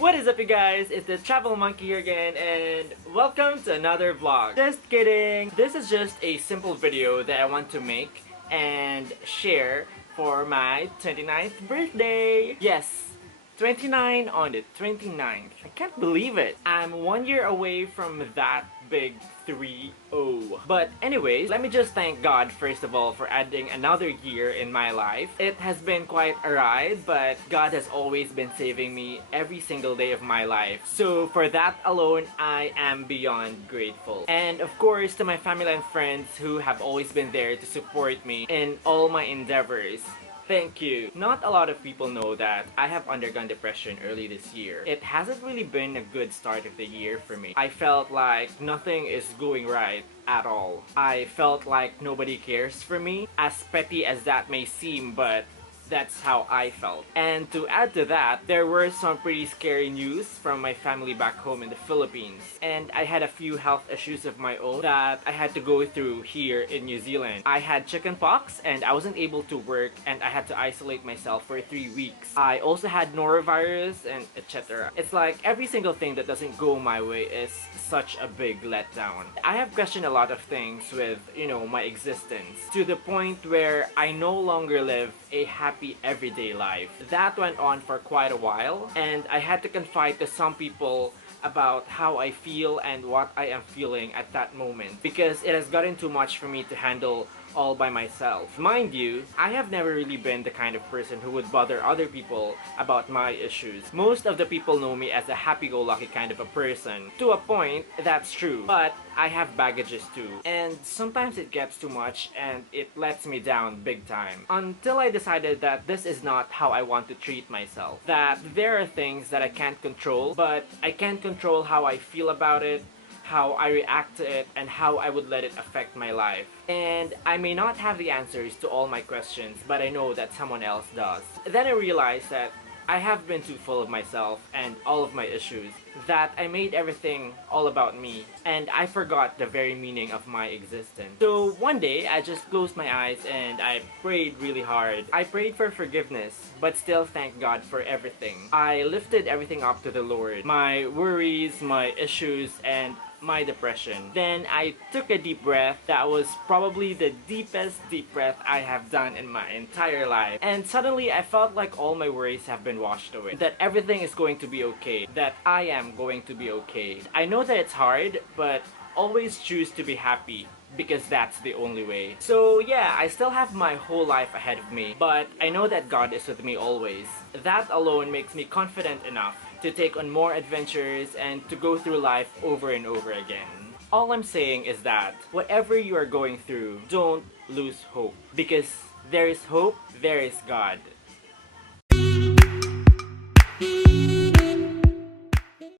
What is up, you guys? It's the Travel Monkey here again, and welcome to another vlog. Just kidding! This is just a simple video that I want to make and share for my 29th birthday. Yes, 29 on the 29th. I can't believe it. I'm 1 year away from that big 3-0. But anyways, let me just thank God first of all for adding another year in my life. It has been quite a ride, but God has always been saving me every single day of my life. So for that alone, I am beyond grateful. And of course, to my family and friends who have always been there to support me in all my endeavors. Thank you. Not a lot of people know that I have undergone depression early this year. It hasn't really been a good start of the year for me. I felt like nothing is going right at all. I felt like nobody cares for me, as petty as that may seem, but that's how I felt. And to add to that, there were some pretty scary news from my family back home in the Philippines. And I had a few health issues of my own that I had to go through here in New Zealand. I had chickenpox and I wasn't able to work and I had to isolate myself for 3 weeks. I also had norovirus and etc. It's like every single thing that doesn't go my way is such a big letdown. I have questioned a lot of things with, my existence, to the point where I no longer live a happy everyday life. That went on for quite a while, and I had to confide to some people about how I feel and what I am feeling at that moment, because it has gotten too much for me to handle all by myself. Mind you, I have never really been the kind of person who would bother other people about my issues. Most of the people know me as a happy-go-lucky kind of a person. To a point, that's true. But I have baggages too. And sometimes it gets too much and it lets me down big time. Until I decided that this is not how I want to treat myself. That there are things that I can't control, but I can control how I feel about it, how I react to it, and how I would let it affect my life. And I may not have the answers to all my questions, but I know that someone else does. Then I realized that I have been too full of myself and all of my issues, that I made everything all about me, and I forgot the very meaning of my existence. So one day, I just closed my eyes and I prayed really hard. I prayed for forgiveness, but still thanked God for everything. I lifted everything up to the Lord. My worries, my issues, and my depression. Then I took a deep breath. That was probably the deepest deep breath I have done in my entire life. And suddenly I felt like all my worries have been washed away. That everything is going to be okay. That I am going to be okay. I know that it's hard, but always choose to be happy, because that's the only way. So yeah, I still have my whole life ahead of me, but I know that God is with me always. That alone makes me confident enough to take on more adventures and to go through life over and over again. All I'm saying is that whatever you are going through, don't lose hope, because there is hope, there is God.